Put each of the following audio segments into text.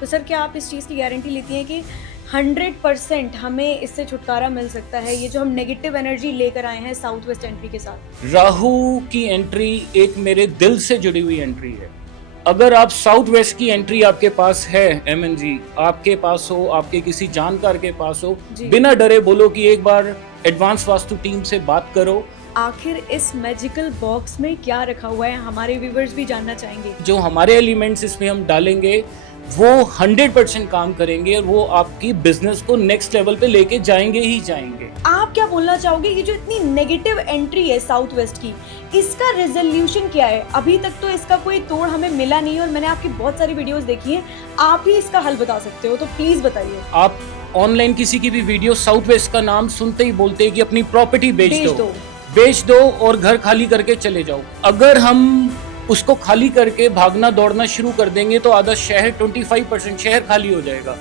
तो सर क्या आप इस चीज़ की गारंटी लेती हैं कि 100% हमें इससे छुटकारा मिल सकता है, ये जो हम नेगेटिव एनर्जी लेकर आए हैं साउथ वेस्ट एंट्री के साथ? राहु की एंट्री एक मेरे दिल से जुड़ी हुई एंट्री है। अगर आप साउथ वेस्ट की एंट्री आपके पास है, एमएन जी, आपके पास हो, आपके किसी जानकार के पास हो, जी। बिना डरे बोलो कि एक बार एडवांस वास्तु टीम से बात करो। आखिर इस मैजिकल बॉक्स में क्या रखा हुआ है, हमारे व्यूवर्स भी जानना चाहेंगे। जो हमारे एलिमेंट्स इसमें हम डालेंगे वो 100% काम करेंगे और वो आपकी बिजनेस को नेक्स्ट लेवल पे लेके जाएंगे ही जाएंगे। आप क्या बोलना चाहोगे, ये जो इतनी नेगेटिव एंट्री है साउथ वेस्ट की, इसका रेजोल्यूशन क्या है? अभी तक तो इसका कोई तोड़ हमें मिला नहीं और मैंने आपकी बहुत सारी वीडियोस देखी हैं, आप ही इसका हल बता सकते हो, तो प्लीज बताइए। आप ऑनलाइन किसी की भी वीडियो साउथ वेस्ट का नाम सुनते ही बोलते हैं कि अपनी प्रॉपर्टी बेच दो और घर खाली करके चले जाओ। अगर हम उसको खाली करके भागना दौड़ना शुरू कर देंगे तो आधा शहर 25% शहर खाली हो जाएगा।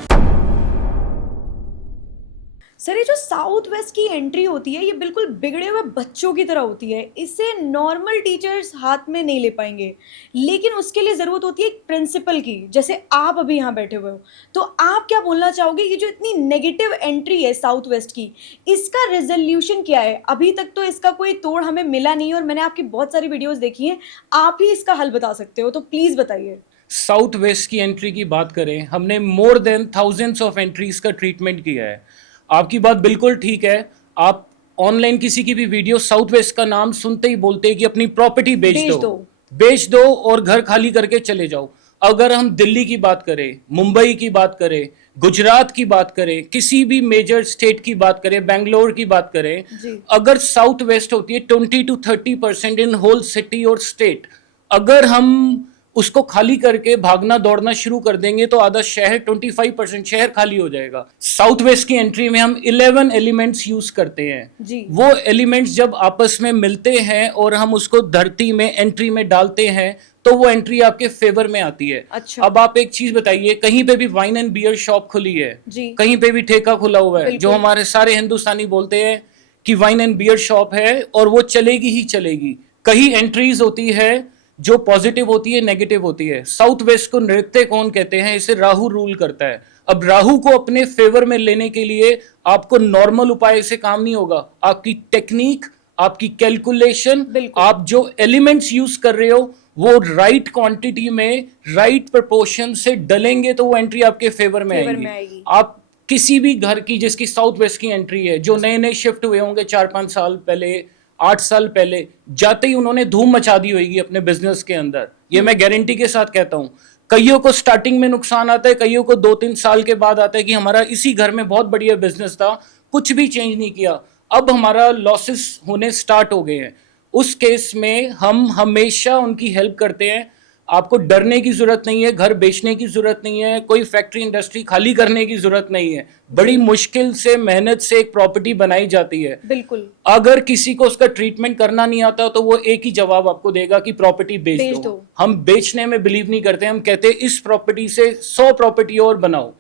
सर ये जो साउथ वेस्ट की एंट्री होती है, ये बिल्कुल बिगड़े हुए बच्चों की तरह होती है, इसे नॉर्मल टीचर्स हाथ में नहीं ले पाएंगे, लेकिन उसके लिए ज़रूरत होती है एक प्रिंसिपल की, जैसे आप अभी यहाँ बैठे हुए हो। तो आप क्या बोलना चाहोगे, ये जो इतनी नेगेटिव एंट्री है साउथ वेस्ट की, इसका रेजोल्यूशन क्या है? अभी तक तो इसका कोई तोड़ हमें मिला नहीं और मैंने आपकी बहुत सारी वीडियोस देखी हैं, आप ही इसका हल बता सकते हो, तो प्लीज़ बताइए। साउथ वेस्ट की एंट्री की बात करें, हमने more than thousands of entries का ट्रीटमेंट किया है। आपकी बात बिल्कुल ठीक है। आप ऑनलाइन किसी की भी वीडियो साउथ वेस्ट का नाम सुनते ही बोलते हैं कि अपनी प्रॉपर्टी बेच दो और घर खाली करके चले जाओ। अगर हम दिल्ली की बात करें, मुंबई की बात करें, गुजरात की बात करें, किसी भी मेजर स्टेट की बात करें, बेंगलोर की बात करें, अगर साउथ वेस्ट होती है 20 to 30% इन होल सिटी और स्टेट, अगर हम उसको खाली करके भागना दौड़ना शुरू कर देंगे तो आधा शहर 25% शहर खाली हो जाएगा। साउथ वेस्ट की एंट्री में हम 11 एलिमेंट्स यूज करते हैं जी। वो एलिमेंट्स जब आपस में मिलते हैं और हम उसको धरती में एंट्री में डालते हैं तो वो एंट्री आपके फेवर में आती है। अच्छा। अब आप एक चीज बताइए, कहीं पे भी वाइन एंड बियर शॉप खुली है जी। कहीं पे भी ठेका खुला हुआ है, जो हमारे सारे हिंदुस्तानी बोलते हैं कि वाइन एंड बियर शॉप है और वो चलेगी ही चलेगी। कहीं एंट्रीज होती है जो पॉजिटिव होती है, नेगेटिव होती है। साउथ वेस्ट को नृत्य कौन कहते हैं? इसे राहु रूल करता है। अब राहु को अपने फेवर में लेने के लिए आपको नॉर्मल उपाय से काम नहीं होगा। आपकी टेक्निक, आपकी कैलकुलेशन, आप जो एलिमेंट्स यूज कर रहे हो वो राइट क्वांटिटी में, राइट प्रोपोर्शन से डलेंगे तो वो एंट्री आपके फेवर में आएगी। आप किसी भी घर की जिसकी साउथ वेस्ट की एंट्री है, जो नए नए शिफ्ट हुए होंगे 4-5 साल पहले, 8 साल पहले, जाते ही उन्होंने धूम मचा दी होगी अपने बिजनेस के अंदर। ये मैं गारंटी के साथ कहता हूं। कईयों को स्टार्टिंग में नुकसान आता है, कईयों को 2-3 साल के बाद आता है कि हमारा इसी घर में बहुत बढ़िया बिजनेस था, कुछ भी चेंज नहीं किया, अब हमारा लॉसेस होने स्टार्ट हो गए हैं। उस केस में हम हमेशा उनकी हेल्प करते हैं। आपको डरने की जरूरत नहीं है, घर बेचने की जरूरत नहीं है, कोई फैक्ट्री इंडस्ट्री खाली करने की जरूरत नहीं है। बड़ी मुश्किल से, मेहनत से एक प्रॉपर्टी बनाई जाती है। बिल्कुल। अगर किसी को उसका ट्रीटमेंट करना नहीं आता तो वो एक ही जवाब आपको देगा कि प्रॉपर्टी बेच दो। हम बेचने में बिलीव नहीं करते, हम कहते हैं इस प्रॉपर्टी से 100 प्रॉपर्टी और बनाओ।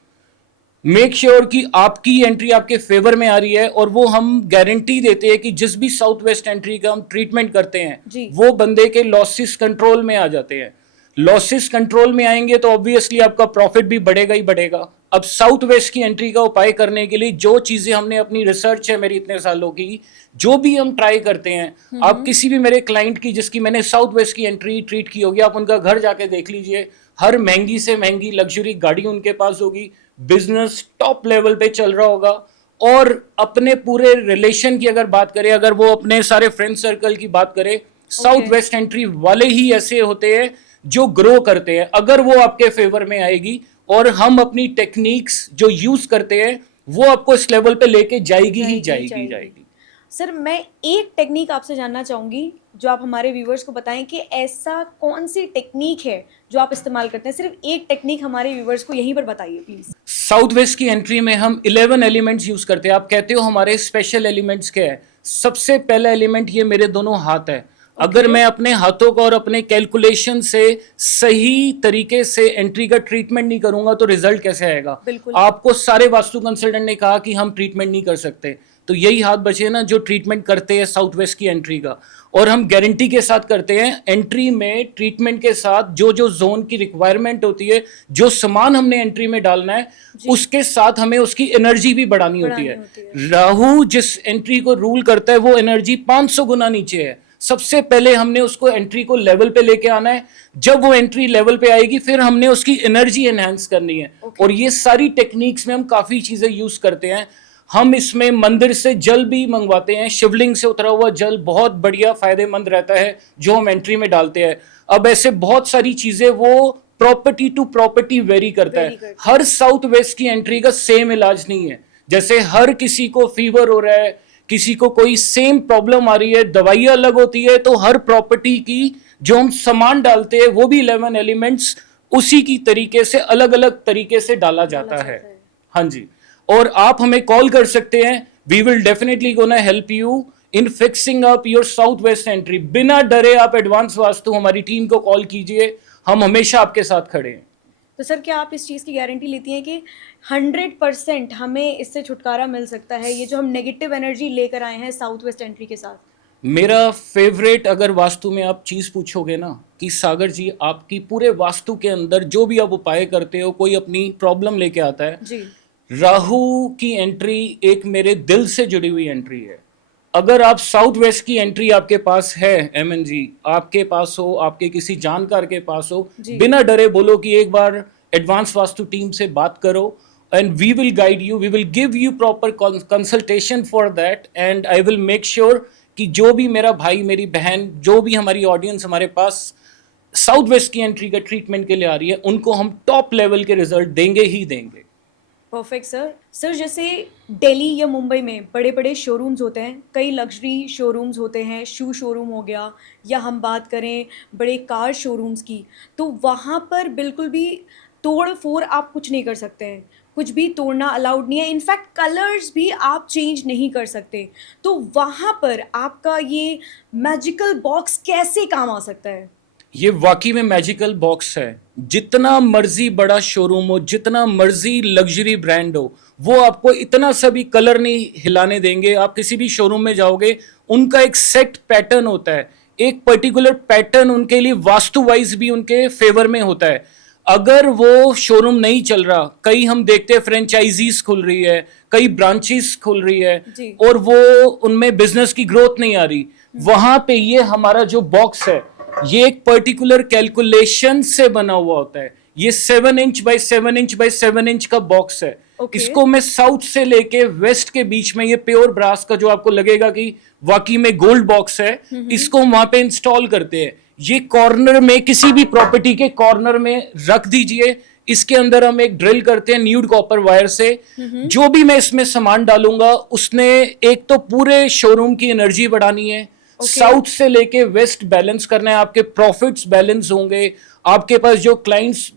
मेक श्योर कि आपकी एंट्री आपके फेवर में आ रही है, और वो हम गारंटी देते हैं कि जिस भी साउथ वेस्ट एंट्री का हम ट्रीटमेंट करते हैं वो बंदे के लॉसेस कंट्रोल में आ जाते हैं। लॉसेस कंट्रोल में आएंगे तो ऑब्वियसली आपका प्रॉफिट भी बढ़ेगा ही बढ़ेगा। अब साउथ वेस्ट की एंट्री का उपाय करने के लिए जो चीजें हमने, अपनी रिसर्च है मेरी इतने सालों की, जो भी हम ट्राई करते हैं, आप किसी भी मेरे क्लाइंट की जिसकी मैंने साउथ वेस्ट की एंट्री ट्रीट की होगी, आप उनका घर जाके देख लीजिए, हर महंगी से महंगी लग्जरी गाड़ी उनके पास होगी, बिजनेस टॉप लेवल पे चल रहा होगा। और अपने पूरे रिलेशन की अगर बात करें, अगर वो अपने सारे फ्रेंड सर्कल की बात करें, साउथ वेस्ट एंट्री वाले ही ऐसे होते हैं जो ग्रो करते हैं। अगर वो आपके फेवर में आएगी और हम अपनी टेक्निक्स जो यूज करते हैं वो आपको इस लेवल पे लेके जाएगी ही जाएगी। सर मैं एक टेक्निक आपसे जानना चाहूंगी जो आप हमारे व्यूवर्स को बताएं कि ऐसा कौन सी टेक्निक है जो आप इस्तेमाल करते हैं। सिर्फ एक टेक्निक हमारे व्यूवर्स को यहीं पर बताइए प्लीज। साउथ वेस्ट की एंट्री में हम 11 एलिमेंट्स यूज करते हैं। आप कहते हो हमारे स्पेशल एलिमेंट्स क्या है? सबसे पहला एलिमेंट ये मेरे दोनों हाथ है। अगर मैं अपने हाथों को और अपने कैलकुलेशन से सही तरीके से एंट्री का ट्रीटमेंट नहीं करूंगा तो रिजल्ट कैसे आएगा? आपको सारे वास्तु कंसल्टेंट ने कहा कि हम ट्रीटमेंट नहीं कर सकते, तो यही हाथ बचे ना जो ट्रीटमेंट करते हैं साउथ वेस्ट की एंट्री का। और हम गारंटी के साथ करते हैं, एंट्री में ट्रीटमेंट के साथ जो जो जोन की रिक्वायरमेंट होती है, जो सामान हमने एंट्री में डालना है, उसके साथ हमें उसकी एनर्जी भी बढ़ानी होती है। राहु जिस एंट्री को रूल करता है वो एनर्जी 500 गुना नीचे है। सबसे पहले हमने उसको एंट्री को लेवल पे लेके आना है। जब वो एंट्री लेवल पे आएगी फिर हमने उसकी एनर्जी एनहांस करनी है। और ये सारी टेक्निक्स में हम काफी चीजें यूज करते हैं। हम इसमें मंदिर से जल भी मंगवाते हैं, शिवलिंग से उतरा हुआ जल बहुत बढ़िया फायदेमंद रहता है जो हम एंट्री में डालते हैं। अब ऐसे बहुत सारी चीजें वो प्रॉपर्टी टू प्रॉपर्टी वेरी करता है। हर साउथ वेस्ट की एंट्री का सेम इलाज नहीं है। जैसे हर किसी को फीवर हो रहा है, किसी को कोई सेम प्रॉब्लम आ रही है, दवाइयां अलग होती है, तो हर प्रॉपर्टी की जो हम सामान डालते हैं वो भी 11 एलिमेंट्स उसी की तरीके से अलग अलग तरीके से डाला जाता है। हाँ जी, और आप हमें कॉल कर सकते हैं। We will definitely gonna help you in fixing up your south west entry. बिना डरे आप एडवांस वास्तु हमारी टीम को कॉल कीजिए, हम हमेशा आपके साथ खड़े हैं। तो सर क्या आप इस चीज़ की गारंटी लेती हैं कि 100% हमें इससे छुटकारा मिल सकता है, ये जो हम नेगेटिव एनर्जी लेकर आए हैं साउथ वेस्ट एंट्री के साथ? मेरा फेवरेट अगर वास्तु में आप चीज पूछोगे ना कि सागर जी आपकी पूरे वास्तु के अंदर जो भी आप उपाय करते हो, कोई अपनी प्रॉब्लम लेके आता है जी। राहु की एंट्री एक मेरे दिल से जुड़ी हुई एंट्री है। अगर आप साउथ वेस्ट की एंट्री आपके पास है, एमएन जी आपके पास हो, आपके किसी जानकार के पास हो, बिना डरे बोलो कि एक बार एडवांस वास्तु टीम से बात करो and we will guide you, we will give you proper consultation for that and I will make sure कि जो भी मेरा भाई मेरी बहन, जो भी हमारी ऑडियंस हमारे पास साउथ वेस्ट की एंट्री का ट्रीटमेंट के लिए आ रही है, उनको हम टॉप लेवल के रिजल्ट देंगे ही देंगे। Perfect sir. सर जैसे दिल्ली या मुंबई में बड़े बड़े शोरूम्स होते हैं, कई लग्जरी शोरूम्स होते हैं, शू शोरूम हो गया, या हम बात करें बड़े कार शोरूम्स की, तो वहाँ पर बिल्कुल भी तोड़ फोड़ आप कुछ नहीं कर सकते हैं, कुछ भी तोड़ना अलाउड नहीं है। इनफैक्ट कलर्स भी आप चेंज नहीं कर सकते। तो वहाँ पर आपका ये मैजिकल बॉक्स कैसे काम आ सकता है? ये वाकई में मैजिकल बॉक्स है। जितना मर्जी बड़ा शोरूम हो, जितना मर्जी लग्जरी ब्रांड हो, वो आपको इतना सा भी कलर नहीं हिलाने देंगे। आप किसी भी शोरूम में जाओगे, उनका एक सेट पैटर्न होता है, एक पर्टिकुलर पैटर्न उनके लिए वास्तु वाइज भी उनके फेवर में होता है। अगर वो शोरूम नहीं चल रहा, कई हम देखते हैं फ्रेंचाइजीज खुल रही है, कई ब्रांचेस खुल रही है और वो उनमें बिजनेस की ग्रोथ नहीं आ रही, वहां पे ये हमारा जो बॉक्स है ये एक पर्टिकुलर कैलकुलेशन से बना हुआ होता है। ये 7 inch by 7 inch by 7 inch का बॉक्स है। इसको मैं साउथ से लेके वेस्ट के बीच में, ये प्योर ब्रास का जो आपको लगेगा कि वाकई में गोल्ड बॉक्स है, इसको वहां पे इंस्टॉल करते हैं। ये कॉर्नर में, किसी भी प्रॉपर्टी के कॉर्नर में रख दीजिए। इसके अंदर हम एक ड्रिल करते हैं न्यूड कॉपर वायर से। जो भी मैं इसमें सामान डालूंगा उसने एक तो पूरे शोरूम की एनर्जी बढ़ानी है, साउथ से लेके वेस्ट बैलेंस करना है, आपके प्रॉफिट्स बैलेंस होंगे, आपके पास जो क्लाइंट्स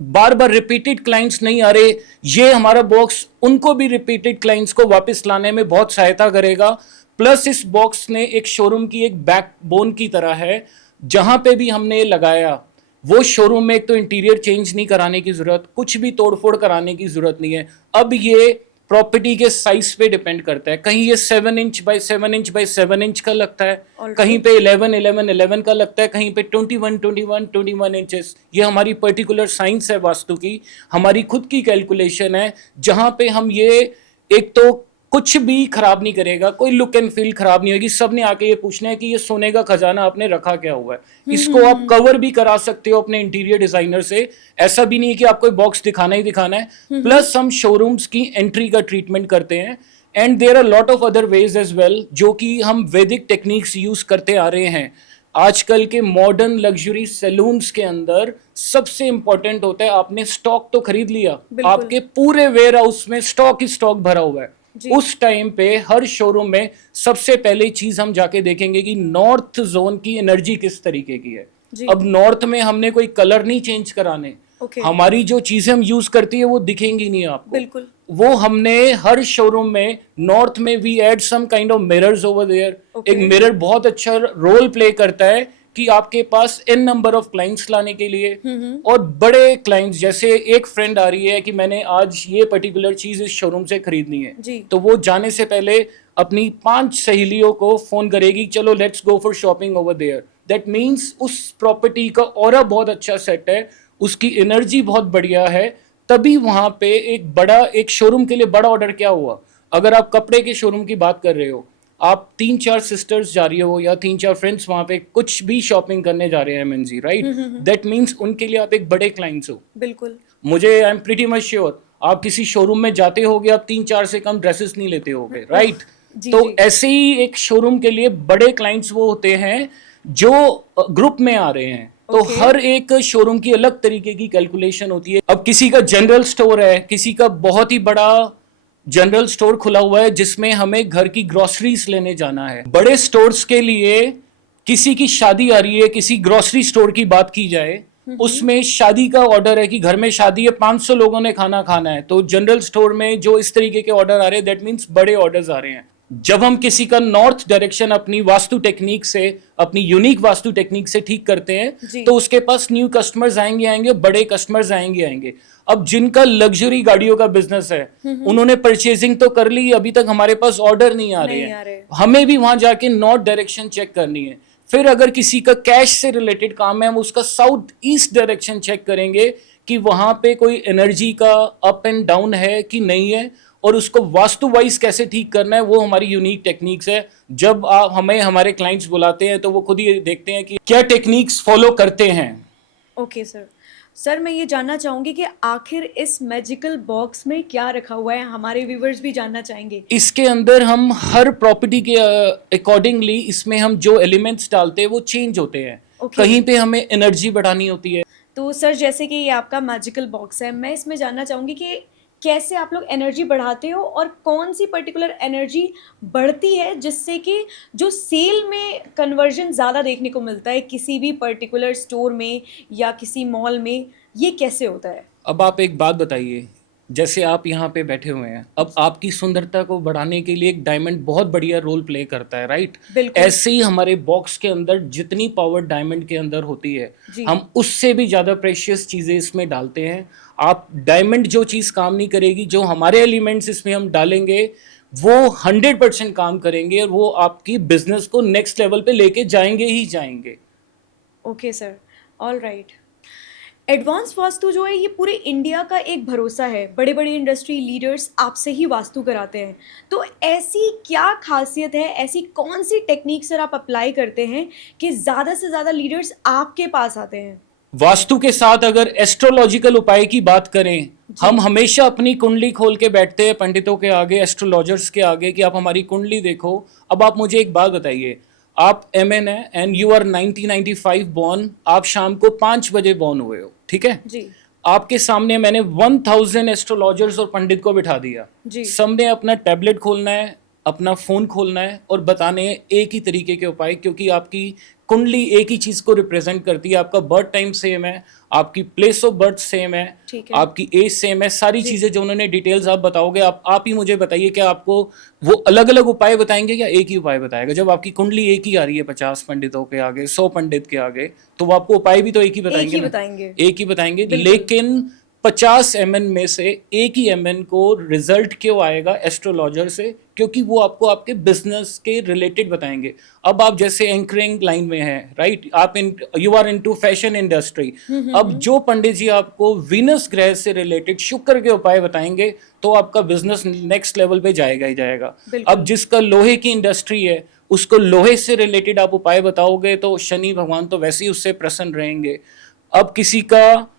बार बार रिपीटेड क्लाइंट्स नहीं आ रहे, ये हमारा बॉक्स उनको भी रिपीटेड क्लाइंट्स को वापस लाने में बहुत सहायता करेगा। प्लस इस बॉक्स ने एक शोरूम की एक बैकबोन की तरह है। जहां पे भी हमने लगाया वो शोरूम में एक तो इंटीरियर चेंज नहीं कराने की जरूरत, कुछ भी तोड़फोड़ कराने की जरूरत नहीं है। अब ये प्रॉपर्टी के साइज पे डिपेंड करता है, कहीं ये 7 inch by 7 inch by 7 inch का लगता है, कहीं पे 11 का लगता है, कहीं पे 21 इंचेस। ये हमारी पर्टिकुलर साइंस है वास्तु की, हमारी खुद की कैलकुलेशन है, जहां पे हम ये एक तो कुछ भी खराब नहीं करेगा, कोई लुक एंड फील खराब नहीं होगी। सबने आके ये पूछना है कि ये सोने का खजाना आपने रखा क्या हुआ है। इसको आप कवर भी करा सकते हो अपने इंटीरियर डिजाइनर से, ऐसा भी नहीं है कि आपको बॉक्स दिखाना ही दिखाना है। प्लस हम शोरूम्स की एंट्री का ट्रीटमेंट करते हैं and there are lot of other ways as well, जो कि हम वैदिक टेक्निक्स यूज करते आ रहे हैं। आजकल के मॉडर्न लग्जरी सैलून्स के अंदर सबसे इंपॉर्टेंट होता है, आपने स्टॉक तो खरीद लिया, आपके पूरे वेयर हाउस में स्टॉक ही स्टॉक भरा हुआ है। उस टाइम पे हर शोरूम में सबसे पहले चीज हम जाके देखेंगे कि नॉर्थ जोन की एनर्जी किस तरीके की है। अब नॉर्थ में हमने कोई कलर नहीं चेंज कराने, हमारी जो चीजें हम यूज करती है वो दिखेंगी नहीं आपको। बिल्कुल। वो हमने हर शोरूम में नॉर्थ में we add some kind of mirrors over there. एक मिरर बहुत अच्छा रोल प्ले करता है कि आपके पास n नंबर ऑफ क्लाइंट्स लाने के लिए, और बड़े क्लाइंट्स, जैसे एक फ्रेंड आ रही है कि मैंने आज ये पर्टिकुलर चीज इस शोरूम से खरीदनी है, तो वो जाने से पहले अपनी 5 सहेलियों को फोन करेगी, चलो let's go for shopping over there. That means उस प्रॉपर्टी का ऑरा बहुत अच्छा सेट है, उसकी एनर्जी बहुत बढ़िया है, तभी वहां पे एक शोरूम के लिए बड़ा ऑर्डर क्या हुआ। अगर आप कपड़े के शोरूम की बात कर रहे हो, आप 3-4 सिस्टर्स जा रही हो या 3-4 फ्रेंड्स वहां पे कुछ भी शॉपिंग करने जा रहे हैं एमएनसी, राइट, दैट मीन्स उनके लिए आप एक बड़े क्लाइंट्स हो। बिल्कुल। मुझे I am pretty much sure आप किसी शोरूम में जाते होगे, आप 3-4 से कम ड्रेसेस नहीं लेते होगे, राइट। जी तो जी। ऐसे ही एक शोरूम के लिए बड़े क्लाइंट्स वो होते हैं जो ग्रुप में आ रहे हैं। तो Okay. हर एक शोरूम की अलग तरीके की कैलकुलेशन होती है। अब किसी का जनरल स्टोर है, किसी का बहुत ही बड़ा जनरल स्टोर खुला हुआ है जिसमें हमें घर की ग्रोसरीज लेने जाना है। बड़े स्टोर्स के लिए किसी की शादी आ रही है, किसी ग्रोसरी स्टोर की बात की जाए, उसमें शादी का ऑर्डर है कि घर में शादी है, 500 लोगों ने खाना खाना है, तो जनरल स्टोर में जो इस तरीके के ऑर्डर आ रहे हैं, दैट मीन्स बड़े ऑर्डर्स आ रहे हैं। जब हम किसी का नॉर्थ डायरेक्शन अपनी वास्तु टेक्निक से, अपनी यूनिक वास्तु टेक्निक से ठीक करते हैं, तो उसके पास न्यू कस्टमर्स आएंगे, बड़े कस्टमर्स आएंगे। अब जिनका लग्जरी गाड़ियों का बिजनेस है, उन्होंने परचेजिंग तो कर ली, अभी तक हमारे पास ऑर्डर नहीं आ रहे हैं। हमें भी वहां जाके नॉर्थ डायरेक्शन चेक करनी है। फिर अगर किसी का कैश से रिलेटेड काम है, हम उसका साउथ ईस्ट डायरेक्शन चेक करेंगे कि वहां पे कोई एनर्जी का अप एंड डाउन है कि नहीं है, और उसको वास्तु वाइज कैसे ठीक करना है, वो हमारी यूनिक टेक्निक्स है। जब आप हमें हमारे क्लाइंट्स बुलाते हैं तो वो खुद ही देखते हैं कि क्या टेक्निक्स फॉलो करते हैं। Okay sir. सर मैं ये जानना चाहूंगी कि आखिर इस मैजिकल बॉक्स में क्या रखा हुआ है, हमारे व्यूवर्स भी जानना चाहेंगे। इसके अंदर हम हर प्रॉपर्टी के अकॉर्डिंगली इसमें हम जो एलिमेंट्स डालते हैं वो चेंज होते हैं। कहीं पे हमें एनर्जी बढ़ानी होती है। तो सर जैसे कि ये आपका मैजिकल बॉक्स है, मैं इसमें जानना चाहूंगी कि कैसे आप लोग एनर्जी बढ़ाते हो और कौन सी पर्टिकुलर एनर्जी बढ़ती है जिससे कि जो सेल में कन्वर्जन ज़्यादा देखने को मिलता है किसी भी पर्टिकुलर स्टोर में या किसी मॉल में, ये कैसे होता है? अब आप एक बात बताइए, जैसे आप यहाँ पे बैठे हुए हैं, अब आपकी सुंदरता को बढ़ाने के लिए एक डायमंड बहुत बढ़िया रोल प्ले करता है, राइट। ऐसे ही हमारे बॉक्स के अंदर जितनी पावर डायमंड के अंदर होती है, हम उससे भी ज़्यादा प्रेशियस चीज़ें इसमें डालते हैं। आप डायमंड जो चीज़ काम नहीं करेगी, जो हमारे एलिमेंट्स इसमें हम डालेंगे वो 100% काम करेंगे और वो आपकी बिजनेस को नेक्स्ट लेवल पे लेके जाएंगे ही जाएंगे। Okay sir, all right. Advance vastu जो है ये पूरे इंडिया का एक भरोसा है, बड़े बड़े इंडस्ट्री लीडर्स आपसे ही वास्तु कराते हैं। तो ऐसी क्या खासियत है, ऐसी कौन सी टेक्निक सर आप अप्लाई करते हैं कि ज़्यादा से ज़्यादा लीडर्स आपके पास आते हैं? वास्तु के साथ अगर एस्ट्रोलॉजिकल उपाय की बात करें, हम हमेशा अपनी कुंडली खोल के बैठते हैं पंडितों के आगे, एस्ट्रोलॉजर्स के आगे कि आप हमारी कुंडली देखो। अब आप मुझे एक बात बताइए, आप एमएन है एंड यू आर 1995 बॉर्न, आप शाम को 5 बजे बॉर्न हुए हो, ठीक है जी। आपके सामने मैंने 1000 एस्ट्रोलॉजर्स और पंडित को बिठा दिया जी। सबने अपना टैबलेट खोलना है, अपना फोन खोलना है और बताने हैं एक ही तरीके के उपाय, क्योंकि आपकी कुंडली एक ही चीज को रिप्रेजेंट करती है। आपका बर्थ टाइम सेम है, आपकी प्लेस ऑफ बर्थ सेम है, आपकी एज सेम है, सारी चीजें जो उन्होंने डिटेल्स आप बताओगे। आप ही मुझे बताइए क्या आपको वो अलग अलग उपाय बताएंगे या एक ही उपाय बताएगा? जब आपकी कुंडली एक ही आ रही है 50 पंडितों के आगे, 100 पंडित के आगे, तो वो आपको उपाय भी तो एक ही बताएंगे, एक ही बताएंगे। लेकिन 50 एमएन में से एक ही एमएन को रिजल्ट क्यों आएगा एस्ट्रोलॉजर से? क्योंकि वो आपको आपके बिजनेस के रिलेटेड बताएंगे। अब आप जैसे एंकरिंग लाइन में हैं, राइट, आप you are into fashion industry, अब जो पंडित जी आपको वीनस ग्रह से रिलेटेड शुक्र के उपाय बताएंगे तो आपका बिजनेस नेक्स्ट लेवल पे जाएगा ही जाएगा। अब जिसका लोहे की इंडस्ट्री है उसको लोहे से रिलेटेड आप उपाय बताओगे तो शनि भगवान तो वैसे ही उससे प्रसन्न रहेंगे। अब किसी का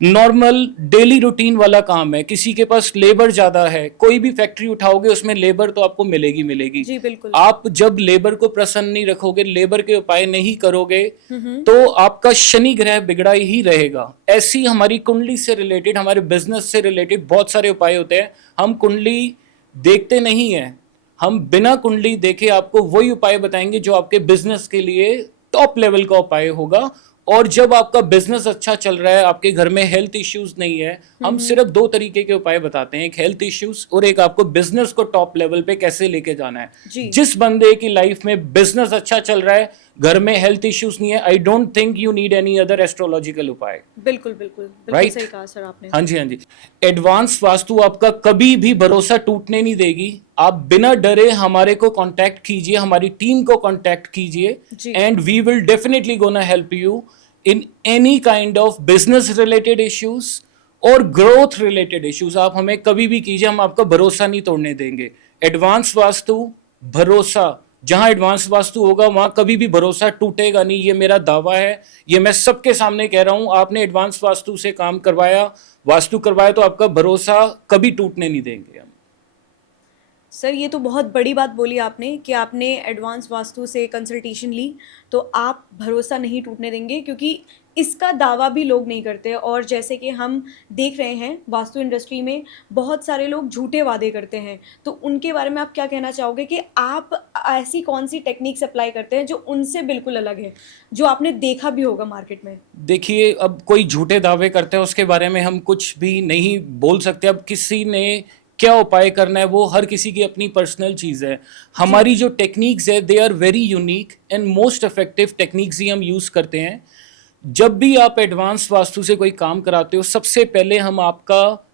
नॉर्मल डेली रूटीन वाला काम है, किसी के पास लेबर ज्यादा है, कोई भी फैक्ट्री उठाओगे उसमें लेबर तो आपको मिलेगी मिलेगी जी, बिल्कुल। आप जब लेबर को प्रसन्न नहीं रखोगे, लेबर के उपाय नहीं करोगे तो आपका शनि ग्रह बिगड़ा ही रहेगा। ऐसी हमारी कुंडली से रिलेटेड, हमारे बिजनेस से रिलेटेड बहुत सारे उपाय होते हैं। हम कुंडली देखते नहीं है, हम बिना कुंडली देखे आपको वही उपाय बताएंगे जो आपके बिजनेस के लिए टॉप लेवल का उपाय होगा। और जब आपका बिजनेस अच्छा चल रहा है, आपके घर में हेल्थ इश्यूज नहीं है, हम सिर्फ 2 तरीके के उपाय बताते हैं, एक हेल्थ इश्यूज और एक आपको बिजनेस को टॉप लेवल पे कैसे लेके जाना है। जिस बंदे की लाइफ में बिजनेस अच्छा चल रहा है, घर में हेल्थ इश्यूज नहीं है, I don't think you need any other astrological उपाय। बिल्कुल बिल्कुल बिल्कुल Right? सही कहा सर आपने। हाँ जी, हाँ जी। एडवांस वास्तु आपका कभी भी भरोसा टूटने नहीं देगी। आप बिना डरे हमारे को कांटेक्ट कीजिए, हमारी टीम को कांटेक्ट कीजिए, जी। And we will definitely gonna help you in any kind of business related issues और ग्रोथ रिलेटेड इश्यूज। आप हमें कभी भी कीजिए, हम आपका भरोसा नहीं तोड़ने देंगे। एडवांस वास्तु, भरोसा, जहां एडवांस वास्तु होगा वहां कभी भी भरोसा टूटेगा नहीं, ये मेरा दावा है। ये मैं सबके सामने कह रहा हूं। आपने एडवांस वास्तु से काम करवाया, वास्तु करवाया, तो आपका भरोसा कभी टूटने नहीं देंगे हम। सर ये तो बहुत बड़ी बात बोली आपने कि आपने एडवांस वास्तु से कंसल्टेशन ली, तो आप भरोसा नहीं टूटने देंगे, क्योंकि इसका दावा भी लोग नहीं करते। और जैसे कि हम देख रहे हैं वास्तु इंडस्ट्री में बहुत सारे लोग झूठे वादे करते हैं, तो उनके बारे में आप क्या कहना चाहोगे कि आप ऐसी कौन सी टेक्निक्स अप्लाई करते हैं जो उनसे बिल्कुल अलग है, जो आपने देखा भी होगा मार्केट में? देखिए, अब कोई झूठे दावे करते हैं उसके बारे में हम कुछ भी नहीं बोल सकते। अब किसी ने क्या उपाय करना है वो हर किसी की अपनी पर्सनल चीज़ है। हमारी जो टेक्निक्स है they are very unique and most effective techniques ही हम यूज़ करते हैं। जब भी आप एडवांस वास्तु से कोई काम कराते हो, सबसे पहले हम आपका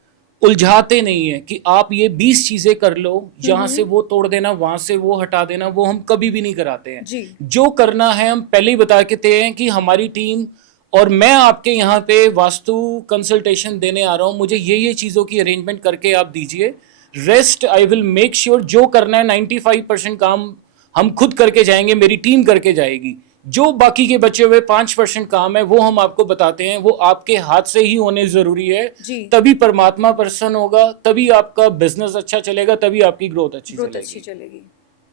उलझाते नहीं है कि आप ये 20 चीजें कर लो, जहां से वो तोड़ देना, वहां से वो हटा देना, वो हम कभी भी नहीं कराते हैं। जी। जो करना है हम पहले ही बता के देते हैं कि हमारी टीम और मैं आपके यहाँ पे वास्तु कंसल्टेशन देने आ रहा हूँ, मुझे ये चीज़ों की अरेंजमेंट करके आप दीजिए। Rest I will make sure, जो करना है 95% काम हम खुद करके जाएंगे, मेरी टीम करके जाएगी। जो बाकी के बचे हुए 5% काम है वो हम आपको बताते हैं, वो आपके हाथ से ही होने जरूरी है। जी। तभी परमात्मा प्रसन्न होगा, तभी आपका बिजनेस अच्छा चलेगा, तभी आपकी ग्रोथ अच्छी चलेगी।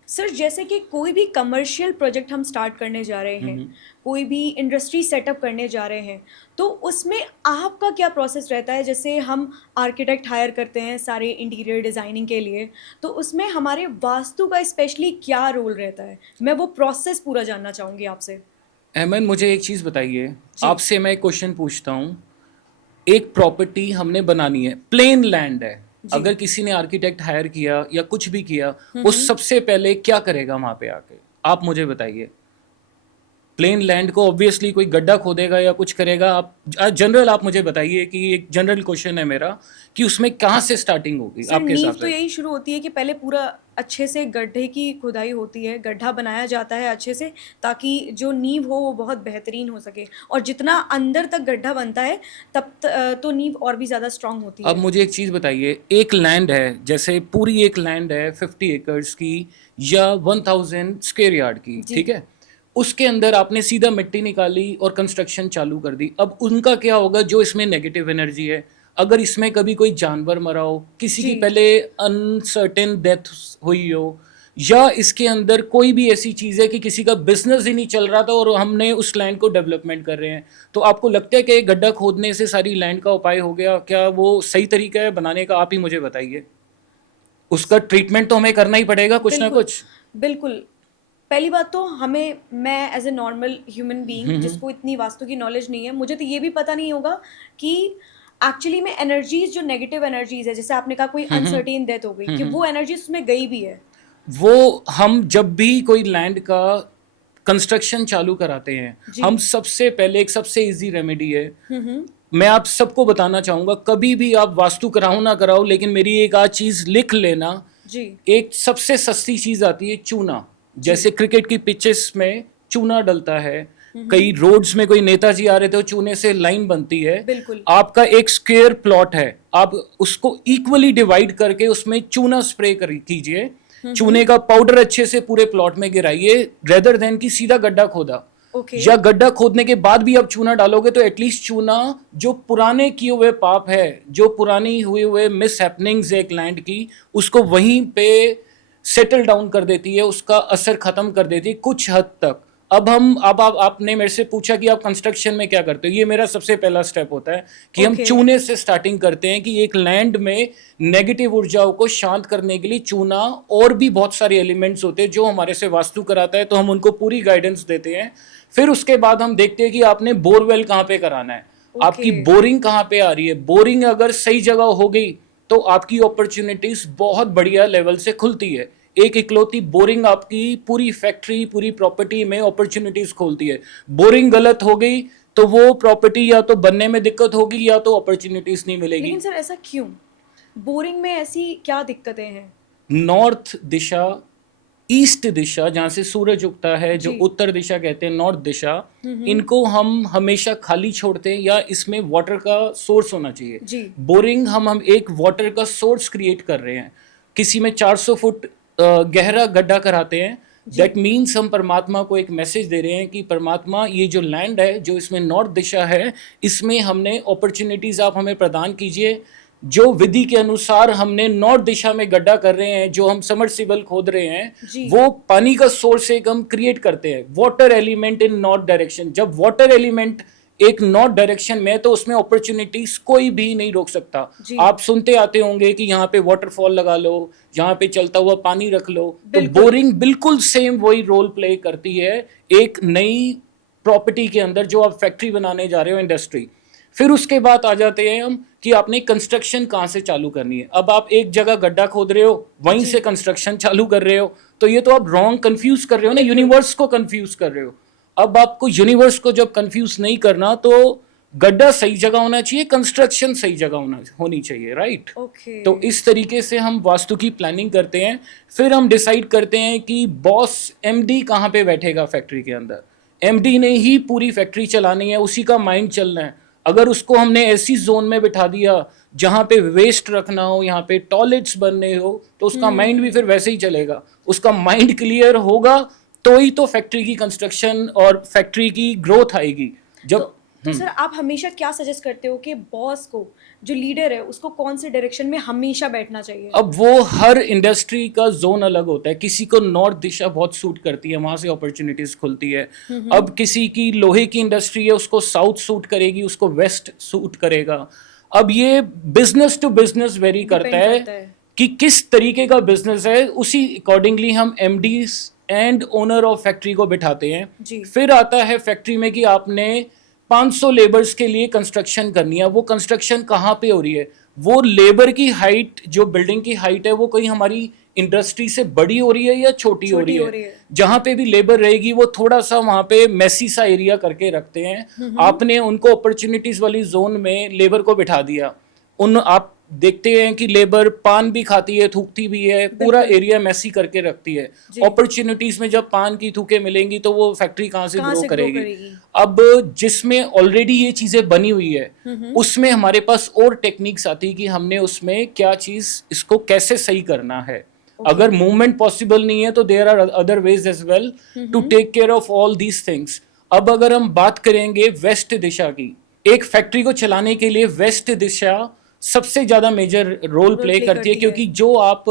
सर जैसे कि कोई भी कमर्शियल प्रोजेक्ट हम स्टार्ट करने जा रहे हैं, कोई भी इंडस्ट्री सेटअप करने जा रहे हैं, तो उसमें आपका क्या प्रोसेस रहता है? जैसे हम आर्किटेक्ट हायर करते हैं सारे इंटीरियर डिज़ाइनिंग के लिए, तो उसमें हमारे वास्तु का स्पेशली क्या रोल रहता है? मैं वो प्रोसेस पूरा जानना चाहूँगी आपसे। अहमद, मुझे एक चीज़ बताइए, जी। आपसे मैं एक क्वेश्चन पूछता हूँ। एक प्रॉपर्टी हमने बनानी है, प्लेन लैंड है, जी। अगर किसी ने आर्किटेक्ट हायर किया या कुछ भी किया, वो सबसे पहले क्या करेगा वहां पे आके? आप मुझे बताइए। प्लेन लैंड को ऑब्वियसली कोई गड्ढा खोदेगा या कुछ करेगा। आप जनरल आप मुझे बताइए कि एक जनरल क्वेश्चन है मेरा कि उसमें कहाँ से स्टार्टिंग होगी सर आपके नींव हिसाब तो से? यही शुरू होती है कि पहले पूरा अच्छे से गड्ढे की खुदाई होती है, गड्ढा बनाया जाता है अच्छे से, ताकि जो नींव हो वो बहुत बेहतरीन हो सके। और जितना अंदर तक गड्ढा बनता है तो नींव और भी ज़्यादा स्ट्रांग होती अब है। मुझे एक चीज़ बताइए, एक लैंड है, जैसे पूरी एक लैंड है 50 एकर्स की या 1000 स्क्वायर यार्ड की, जी। ठीक है? उसके अंदर आपने सीधा मिट्टी निकाली और कंस्ट्रक्शन चालू कर दी। अब उनका क्या होगा जो इसमें नेगेटिव एनर्जी है? अगर इसमें कभी कोई जानवर मरा हो, किसी की जी। पहले अनसर्टेन डेथ हुई हो, या इसके अंदर कोई भी ऐसी चीज़ है कि किसी का बिजनेस ही नहीं चल रहा था और हमने उस लैंड को डेवलपमेंट कर रहे हैं, तो आपको लगता है कि एक गड्ढा खोदने से सारी लैंड का उपाय हो गया? क्या वो सही तरीका है बनाने का? आप ही मुझे बताइए। उसका ट्रीटमेंट तो हमें करना ही पड़ेगा कुछ ना बिल्कुल कुछ। बिल्कुल। पहली बात तो हमें, मैं as a normal human being जिसको इतनी वास्तु की नॉलेज नहीं है, मुझे तो ये भी पता नहीं होगा कि एक्चुअली में एनर्जीज, जो नेगेटिव एनर्जीज है, जैसे आपने कहा कोई अनसर्टेन डेथ हो गई, कि वो एनर्जीज उसमें गई भी है। वो हम जब भी कोई लैंड का कंस्ट्रक्शन चालू कराते हैं, जी। हम सबसे पहले, एक सबसे इजी रेमेडी है, मैं आप सबको बताना चाहूंगा, कभी भी आप वास्तु कराओ ना कराओ, लेकिन मेरी एक आध चीज लिख लेना। जी। एक सबसे सस्ती चीज आती है चूना। जैसे क्रिकेट की पिचेस में चूना डलता है, कई रोड्स में कोई नेताजी आ रहे थे, चूने से लाइन बनती है। बिल्कुल। आपका एक स्क्वायर प्लॉट है, आप उसको इक्वली डिवाइड करके उसमें चूना स्प्रे कीजिए, चूने का पाउडर अच्छे से पूरे प्लॉट में गिराइए, रेदर देन की सीधा गड्ढा खोदा। ओके। या गड्ढा खोदने के बाद भी आप चूना डालोगे तो एटलीस्ट चूना जो पुराने किए हुए पाप है, जो पुरानी हुए हुए मिस हैपनिंग्स एक लैंड की, उसको वहीं पे सेटल डाउन कर देती है, उसका असर खत्म कर देती है कुछ हद तक। अब आपने मेरे से पूछा कि आप कंस्ट्रक्शन में क्या करते हो, ये मेरा सबसे पहला स्टेप होता है कि हम चूने से स्टार्टिंग करते हैं कि एक लैंड में नेगेटिव ऊर्जाओं को शांत करने के लिए चूना और भी बहुत सारे एलिमेंट्स होते हैं जो हमारे से वास्तु कराता है, तो हम उनको पूरी गाइडेंस देते हैं। फिर उसके बाद हम देखते हैं कि आपने बोरवेल कहाँ पे कराना है, आपकी बोरिंग कहाँ पे आ रही है। बोरिंग अगर सही जगह हो गई तो आपकी अपॉर्चुनिटीज बहुत बढ़िया लेवल से खुलती है। एक इकलौती बोरिंग आपकी पूरी फैक्ट्री, पूरी प्रॉपर्टी में अपॉर्चुनिटीज खोलती है। बोरिंग गलत हो गई तो वो प्रॉपर्टी या तो बनने में दिक्कत होगी या तो अपॉर्चुनिटीज नहीं मिलेगी। लेकिन सर ऐसा क्यों? बोरिंग में ऐसी क्या दिक्कतें हैं? नॉर्थ दिशा, ईस्ट दिशा जहां से सूरज उगता है, जो जी। उत्तर दिशा कहते हैं, नॉर्थ दिशा, इनको हम हमेशा खाली छोड़ते हैं या इसमें वाटर का सोर्स होना चाहिए। जी। बोरिंग हम एक वाटर का सोर्स क्रिएट कर रहे हैं, किसी में 400 फुट गहरा गड्ढा कराते हैं। दैट मीन्स हम परमात्मा को एक मैसेज दे रहे हैं कि परमात्मा, ये जो लैंड है, जो इसमें नॉर्थ दिशा है, इसमें हमने अपॉर्चुनिटीज आप हमें प्रदान कीजिए। जो विधि के अनुसार हमने नॉर्थ दिशा में गड्ढा कर रहे हैं, जो हम समरसिबल खोद रहे हैं, वो पानी का सोर्स एक हम क्रिएट करते हैं, water element in north direction. जब वाटर एलिमेंट एक नॉर्थ डायरेक्शन में, तो उसमें अपॉर्चुनिटीज कोई भी नहीं रोक सकता। आप सुनते आते होंगे कि यहाँ पे वाटरफॉल लगा लो, यहाँ पे चलता हुआ पानी रख लो। तो बोरिंग बिल्कुल सेम वही रोल प्ले करती है एक नई प्रॉपर्टी के अंदर, जो आप फैक्ट्री बनाने जा रहे हो, इंडस्ट्री। फिर उसके बाद आ जाते हैं हम कि आपने कंस्ट्रक्शन कहाँ से चालू करनी है। अब आप एक जगह गड्ढा खोद रहे हो, वहीं से कंस्ट्रक्शन चालू कर रहे हो, तो ये तो आप रॉन्ग कंफ्यूज कर रहे हो ना, यूनिवर्स को कंफ्यूज कर रहे हो। अब आपको यूनिवर्स को जब कंफ्यूज नहीं करना, तो गड्ढा सही जगह होना चाहिए, कंस्ट्रक्शन सही जगह होनी चाहिए, राइट? तो इस तरीके से हम वास्तु की प्लानिंग करते हैं। फिर हम डिसाइड करते हैं कि बॉस एमडी कहाँ पे बैठेगा फैक्ट्री के अंदर। एमडी ने ही पूरी फैक्ट्री चलानी है, उसी का माइंड चलना है। अगर उसको हमने ऐसी जोन में बिठा दिया जहां पे वेस्ट रखना हो, यहाँ पे टॉयलेट्स बनने हो, तो उसका माइंड भी फिर वैसे ही चलेगा। उसका माइंड क्लियर होगा तो ही तो फैक्ट्री की कंस्ट्रक्शन और फैक्ट्री की ग्रोथ आएगी। जब तो सर आप हमेशा क्या सजेस्ट करते हो कि बॉस को, जो लीडर है, उसको कौन से डायरेक्शन में हमेशा बैठना चाहिए? अब वो हर इंडस्ट्री का जोन अलग होता है। किसी को नॉर्थ दिशा बहुत सूट करती है, वहां से अपॉर्चुनिटीज खुलती है। अब किसी की लोहे की इंडस्ट्री है, उसको साउथ सूट करेगी, उसको वेस्ट सूट करेगा। अब ये बिजनेस टू बिजनेस वेरी करता है कि किस तरीके का बिजनेस है, उसी अकॉर्डिंगली हम MDs and owner of factory को बिठाते हैं। फिर आता है फैक्ट्री में कि आपने 500 लेबर्स के लिए कंस्ट्रक्शन करनी है। वो कंस्ट्रक्शन कहाँ पे हो रही है? वो लेबर की हाइट, जो बिल्डिंग की हाइट है, वो कहीं हमारी इंडस्ट्री से बड़ी हो रही है या छोटी हो रही है? जहां पे भी लेबर रहेगी, वो थोड़ा सा वहां पे मैसी सा एरिया करके रखते हैं। आपने उनको अपॉर्चुनिटीज वाली जोन में लेबर को बिठा दिया। आप देखते हैं कि लेबर पान भी खाती है, थूकती भी है, पूरा एरिया मैसी करके रखती है। अपॉर्चुनिटीज में जब पान की थूके मिलेंगी तो वो फैक्ट्री कहाँ से ग्रो करेगी? अब जिसमें ऑलरेडी ये चीजें बनी हुई है, उसमें हमारे पास और टेक्निक्स आती है कि हमने उसमें क्या चीज, इसको कैसे सही करना है। अगर मूवमेंट पॉसिबल नहीं है तो there are other ways as well to take care of all these things. अब अगर हम बात करेंगे वेस्ट दिशा की, एक फैक्ट्री को चलाने के लिए वेस्ट दिशा सबसे ज्यादा मेजर रोल प्ले करती है, क्योंकि जो आप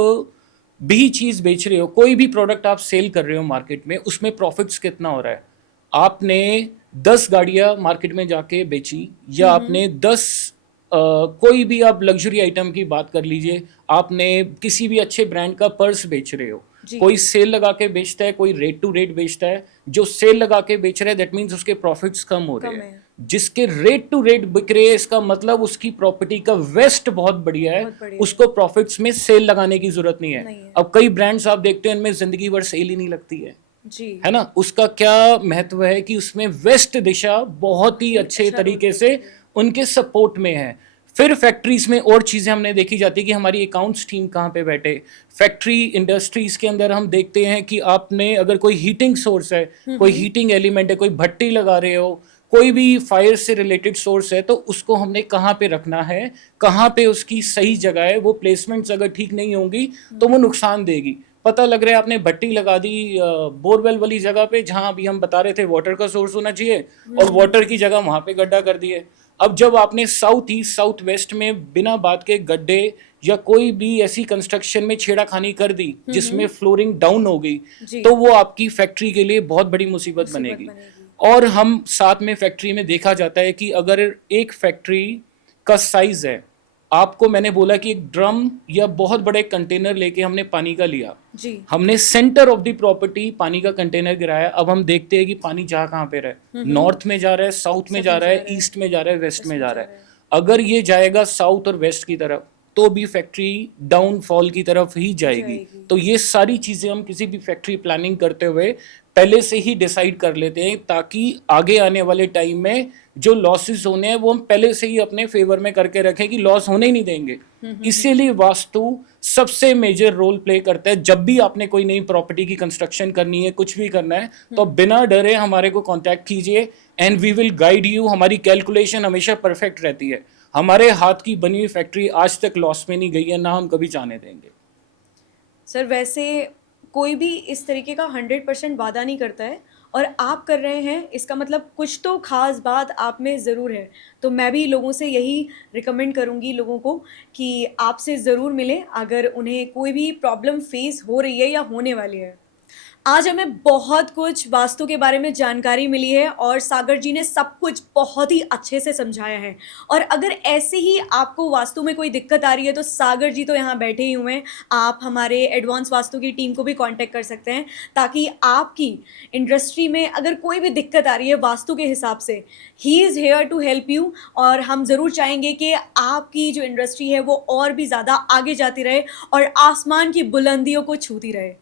भी चीज बेच रहे हो, कोई भी प्रोडक्ट आप सेल कर रहे हो मार्केट में, उसमें प्रॉफिट्स कितना हो रहा है। आपने 10 गाड़ियां मार्केट में जाके बेची, या आपने 10 कोई भी आप लग्जरी आइटम की बात कर लीजिए, आपने किसी भी अच्छे ब्रांड का पर्स बेच रहे हो, कोई सेल लगा के बेचता है, कोई रेट टू रेट बेचता है। जो सेल लगा के बेच रहा है, दैट मीन्स उसके प्रॉफिट्स कम हो रहे हैं। जिसके रेट टू रेट बिक रहे हैं, इसका मतलब उसकी प्रॉपर्टी का वेस्ट बहुत बढ़िया है, उसको प्रॉफिट्स में सेल लगाने की जरूरत नहीं है। अब कई ब्रांड्स आप देखते हैं, इनमें जिंदगी भर सेल ही नहीं लगती है, है ना? उसका क्या महत्व है कि उसमें वेस्ट दिशा बहुत ही अच्छे तरीके से उनके सपोर्ट में है। फिर फैक्ट्रीज में और चीजें हमने देखी जाती है कि हमारी अकाउंट्स टीम कहाँ पे बैठे। फैक्ट्री इंडस्ट्रीज के अंदर हम देखते हैं कि आपने अगर कोई हीटिंग सोर्स है, कोई हीटिंग एलिमेंट है, कोई भट्टी लगा रहे हो, कोई भी फायर से रिलेटेड सोर्स है, तो उसको हमने कहाँ पे रखना है, कहाँ पे उसकी सही जगह है। वो प्लेसमेंट्स अगर ठीक नहीं होंगी तो वो नुकसान देगी। पता लग रहा है आपने भट्टी लगा दी बोरवेल वाली जगह पे, जहां अभी हम बता रहे थे वाटर का सोर्स होना चाहिए, और वाटर की जगह वहां पे गड्ढा कर दिए। अब जब आपने साउथ ईस्ट साउथ वेस्ट में बिना बात के गड्ढे या कोई भी ऐसी कंस्ट्रक्शन में छेड़ाखानी कर दी जिसमें फ्लोरिंग डाउन हो गई, तो वो आपकी फैक्ट्री के लिए बहुत बड़ी मुसीबत बनेगी। और हम साथ में फैक्ट्री में देखा जाता है कि अगर एक फैक्ट्री का साइज है, आपको मैंने बोला कि एक ड्रम या बहुत बड़े कंटेनर लेके हमने पानी का लिया, हमने सेंटर ऑफ द प्रॉपर्टी पानी का कंटेनर गिराया। अब हम देखते हैं कि पानी जा कहाँ पे रहा है, नॉर्थ में जा रहा है, साउथ में जा रहा है, ईस्ट में जा रहा है, वेस्ट में जा रहा है। अगर ये जाएगा साउथ और वेस्ट की तरफ, तो भी फैक्ट्री डाउनफॉल की तरफ ही जाएगी। जाएगी। तो ये सारी चीज़ें हम किसी भी फैक्ट्री प्लानिंग करते हुए पहले से ही डिसाइड कर लेते हैं, ताकि आगे आने वाले टाइम में जो लॉसेस होने हैं वो हम पहले से ही अपने फेवर में करके रखें कि लॉस होने ही नहीं देंगे। इसीलिए वास्तु सबसे मेजर रोल प्ले करता है। जब भी आपने कोई नई प्रॉपर्टी की कंस्ट्रक्शन करनी है, कुछ भी करना है, तो बिना डरे हमारे को कांटेक्ट कीजिए and we will guide you. हमारी कैलकुलेशन हमेशा परफेक्ट रहती है। हमारे हाथ की बनी हुई फैक्ट्री आज तक लॉस में नहीं गई है, ना हम कभी जाने देंगे। सर वैसे कोई भी इस तरीके का 100% वादा नहीं करता है, और आप कर रहे हैं इसका मतलब कुछ तो खास बात आप में ज़रूर है। तो मैं भी लोगों से यही रिकमेंड करूँगी लोगों को कि आपसे ज़रूर मिलें अगर उन्हें कोई भी प्रॉब्लम फेस हो रही है या होने वाली है। आज हमें बहुत कुछ वास्तु के बारे में जानकारी मिली है और सागर जी ने सब कुछ बहुत ही अच्छे से समझाया है। और अगर ऐसे ही आपको वास्तु में कोई दिक्कत आ रही है तो सागर जी तो यहाँ बैठे ही हुए हैं। आप हमारे एडवांस वास्तु की टीम को भी कांटेक्ट कर सकते हैं, ताकि आपकी इंडस्ट्री में अगर कोई भी दिक्कत आ रही है वास्तु के हिसाब से, he is here to help you. और हम ज़रूर चाहेंगे कि आपकी जो इंडस्ट्री है वो और भी ज़्यादा आगे जाती रहे और आसमान की बुलंदियों को छूती रहे।